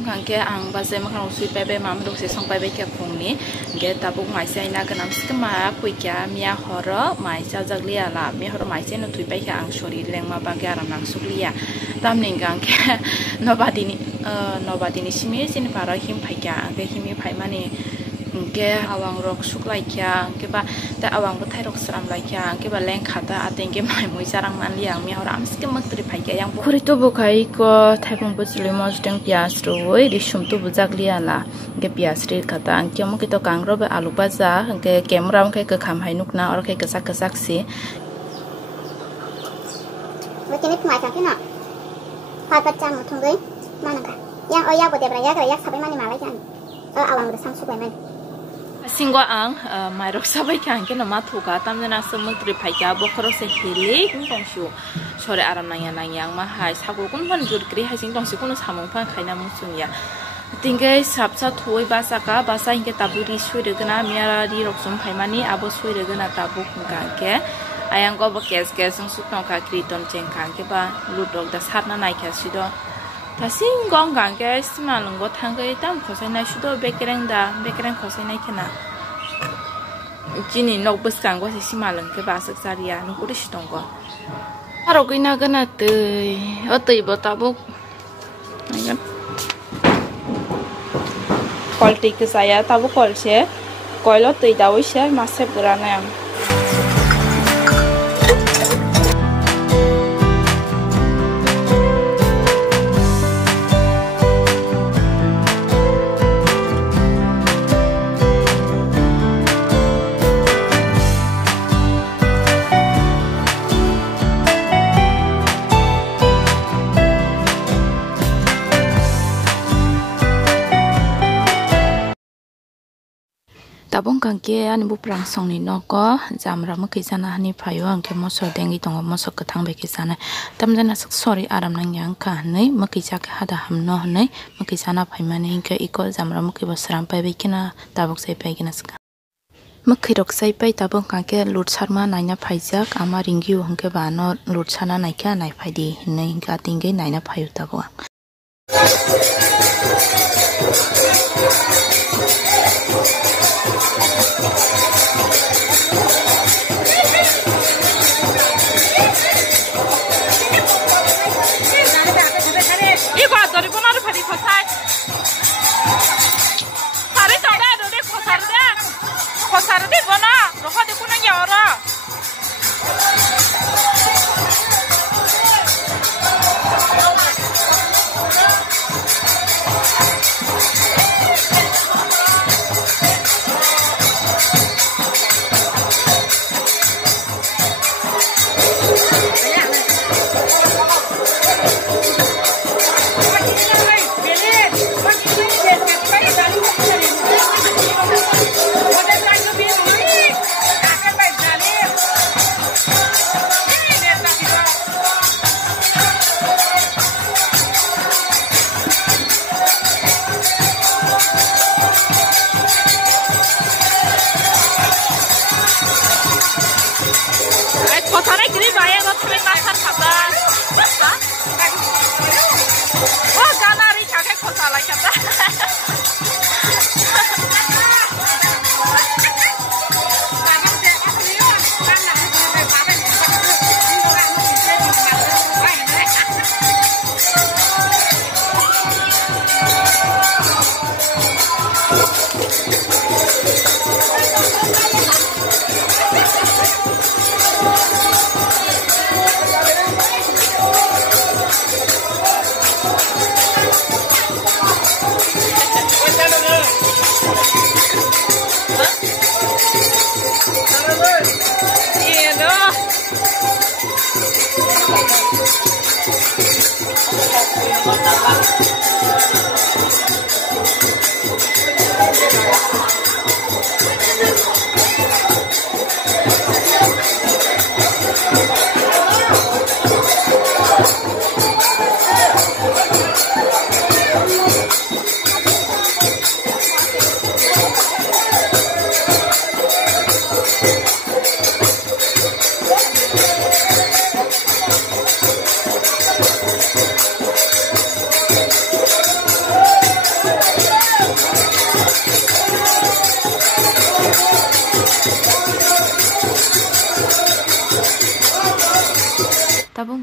tabung kangke ang base makan usui pebe mam dok se song pebe kya khongni ge tabung mai sai na ganam skema puikya mia horo mai sa jaglia la mi horo mai se no thui pai kya ang shori lengma ba kya ram nang suklia tam ning kangke nobadini simi sin para him pai kya ge himi pai mani ke awang rok suklai kya ke ba ta awang bu thai rok sram lai kya ke ba leng khata ateng ke mai moi sarang man liang mi hora amske mak tri phai kya yang khuri to bu kai ko thai bung bu chli mo steng pias roi ri sum tu bu jak lia la ke pias ri khata ang ke mo ke to kang ro ba alu baza ke camera am kai ke kham hai nuk na or kai ke sak si với cái nếp ngoài cả cái nọ hoa bát trăm một thùng đấy mà nè cả yang ở ya bộ đẹp là ya sắp bên mà lấy cho anh ở awang được sang suốt bên singwa ang mai rok sabai kang ke nama thuka tam jana samuk tri phai kya bokhoro se hili kun tongshu sore aram nang yang ma hai sago kun ban jur kri hai sing tongsi kun samung phan khaina mu sunya tinggai sapsa thoi basa inge taburi sui de gna miara ri rok sum phai mani abo sui de gna tabu kang ke ayang go ba kes sung suk ka kri ton cheng kang ke ba ludok da satna nai kya sido tasing gong gang ke simalung go thangai tam khosai nai sido bekereng khosai nai kena jini nok bus kang go simalung ke ba sak saria no kuri sidong go aro gina gana tei otei bo tabuk ngan quality ke saya tabuk kol se koilo tei dawai se masep grana yang tabung kangke ani bu prang song ni noko jamra ma kisana hani phayo angke moso dengi tongo moso kathang be kisana tamjana sak sorry aram nang yang ka nei ma kisa ka hada hamno nei ma kisana phaimani ke iko jamra ma ki basram pai be kina tabuk sai pai kina ska ma khirok sai pai tabung kangke lut sarma naina phaijak ama ringgiu hangke bano lut sana naika nai phaidi nei ka tingge naina phayu tabo Sardi bona, roha de kuna yara.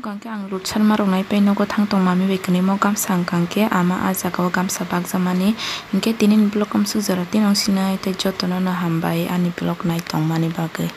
kangke ang rutsal marunai pe nogo thang tong mami bekani mo gamsa kangke ama ajaga o gamsa bagjamani hingke tinin blok kam sujara tinong sinai te jotono na hambai ani blok nai tong mani bagai.